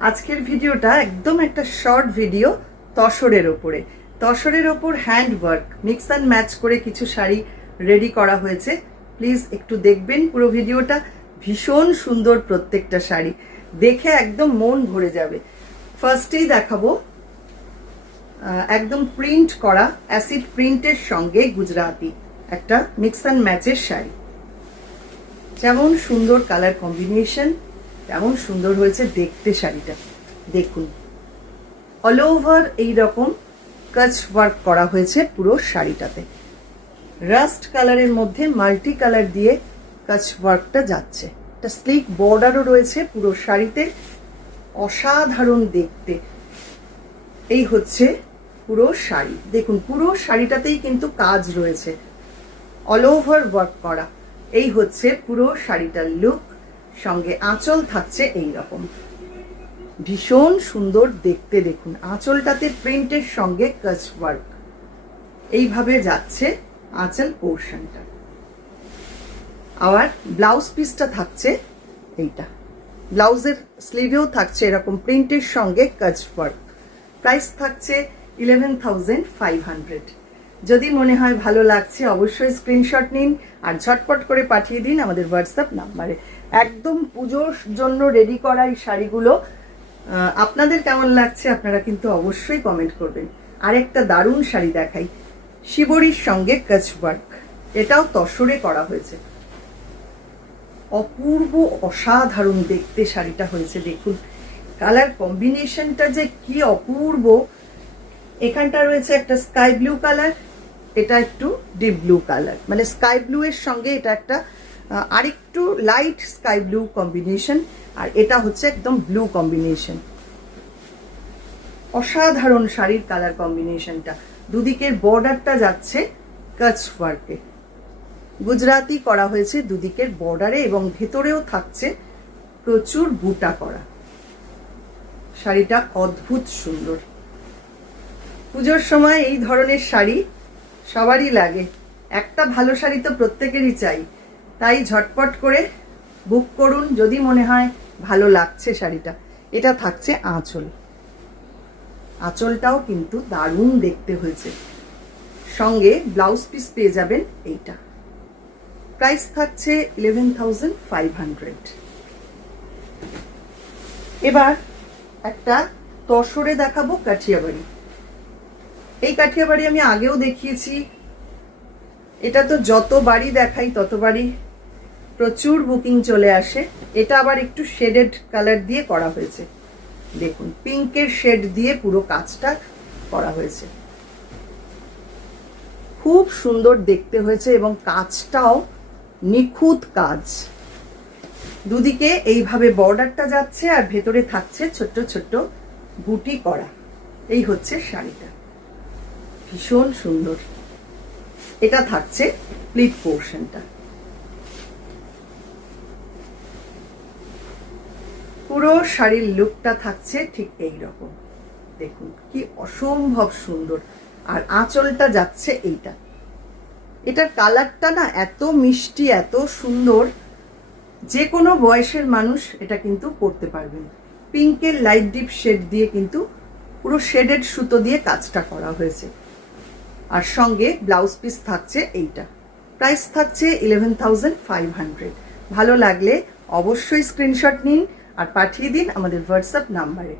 আজকের ভিডিওটা একদম একটা শর্ট ভিডিও তসরের ওপরে। তসরের ওপর hand work mix and match করে কিছু শাড়ি রেডি করা হয়েছে। প্লিজ একটু দেখবেন পুরো ভিডিওটা। ভীষণ সুন্দর প্রত্যেকটা শাড়ি, দেখে একদম মন ভরে যাবে। ফার্স্টেই দেখাবো একদম প্রিন্ট করা অ্যাসিড প্রিন্টের সঙ্গে গুজরাতি একটা মিক্স অ্যান্ড ম্যাচের শাড়ি। যেমন সুন্দর কালার কম্বিনেশন, তেমন সুন্দর হয়েছে দেখতে শাড়িটা। দেখুন, অল ওভার এইরকম কাচ ওয়ার্ক করা হয়েছে পুরো শাড়িটাতে। রাস্ট কালারের মধ্যে মাল্টি কালার দিয়ে কাচ ওয়ার্কটা যাচ্ছে। একটা স্লিক বর্ডারও রয়েছে পুরো শাড়িতে, অসাধারণ দেখতে। এই হচ্ছে পুরো শাড়ি। দেখুন, পুরো শাড়িটাতেই কিন্তু কাজ রয়েছে, অল ওভার ওয়ার্ক করা। এই হচ্ছে পুরো শাড়িটার লুক। সঙ্গে আঁচল থাকছে এই রকম, ভীষণ সুন্দর দেখতে। দেখুন, আঁচলটাতে প্রিন্টের সঙ্গে কাচ ওয়ার্ক এইভাবে যাচ্ছে আঁচল পোর্শনটা। আবার ব্লাউজ পিসটা থাকছে এইটা, ব্লাউজের স্লিভেও থাকছে এরকম প্রিন্টের সঙ্গে কাচ ওয়ার্ক। প্রাইস থাকছে 11,500। যদি মনে হয় ভালো লাগছে অবশ্যই স্ক্রিনশট নিন আর ঝটপট করে পাঠিয়ে দিন আমাদের হোয়াটসঅ্যাপ নাম্বারে। একদম পুজোর জন্য রেডি করা এই শাড়িগুলো আপনাদের কেমন লাগছে আপনারা কিন্তু অবশ্যই কমেন্ট করবেন। আরেকটা দারুণ শাড়ি দেখাই, শিবরির সঙ্গে কাচ ওয়ার্ক। এটাও তসরে করা হয়েছে, অপূর্ব অসাধারণ দেখতে শাড়িটা হয়েছে। দেখুন, কালার কম্বিনেশনটা যে কি অপূর্ব। এখানটা রয়েছে একটা স্কাই ব্লু কালার, এটা একটু ডিপ ব্লু কালার, মানে স্কাই ব্লু এর সঙ্গে এটা একটা আরেকটু লাইট স্কাই ব্লু কম্বিনেশন, আর এটা হচ্ছে একদম ব্লু কম্বিনেশন। অসাধারণ শাড়ির কালার কম্বিনেশনটা। দুদিকের বর্ডারটা যাচ্ছে কাচ ওয়ার্কে, গুজরাতি করা হয়েছে দুদিকের বর্ডারে, এবং ভেতরেও থাকছে প্রচুর বুটা করা। শাড়িটা অদ্ভুত সুন্দর। পুজোর সময় এই ধরনের শাড়ি সবারই লাগে। একটা ভালো শাড়ি তো প্রত্যেকেরই চাই, তাই ঝটপট করে বুক করুন যদি মনে হয় ভালো লাগছে শাড়িটা। এটা থাকছে আঁচল, আঁচলটাও কিন্তু দারুণ দেখতে হয়েছে। সঙ্গে ব্লাউজ পিস পেয়ে যাবেন এইটা। প্রাইস থাকছে 11,500। এবার একটা তসরে দেখাবো কাঠিয়াবাড়ি। এই কাঠিয়াবাড়ি আমি আগেও দেখিয়েছি। এটা তো যতবারই দেখাই ততবারই প্রচুর বুকিং চলে আসে। এটা আবার একটু শেডেড কালার দিয়ে করা হয়েছে। দেখুন, পিঙ্কের শেড দিয়ে পুরো কাজটা করা হয়েছে, খুব সুন্দর দেখতে হয়েছে, এবং কাজটাও নিখুঁত কাজ। দুদিকে এইভাবে বর্ডারটা যাচ্ছে আর ভেতরে থাকছে ছোট্ট ছোট্ট বুটি করা। এই হচ্ছে শাড়িটা, ভীষণ সুন্দর। এটা থাকছে প্লিট পোর্শনটা। পুরো শাড়ির লুকটা থাকছে ঠিক এই রকম। দেখুন কি অসম্ভব সুন্দর। আর আঁচলটা যাচ্ছে এইটা। এটার কালারটা না এত মিষ্টি, এত সুন্দর, যে কোনো বয়সের মানুষ এটা কিন্তু পরতে পারবেন। পিঙ্কের লাইট ডিপ শেড দিয়ে কিন্তু পুরো শেডেড সুতো দিয়ে কাজটা করা হয়েছে। আর সঙ্গে ব্লাউজ পিস থাকছে এইটা। প্রাইস থাকছে 11,500। ভালো লাগলে অবশ্যই স্ক্রিনশট নিন আর পাঠিয়ে দিন আমাদের হোয়াটসঅ্যাপ নাম্বারে।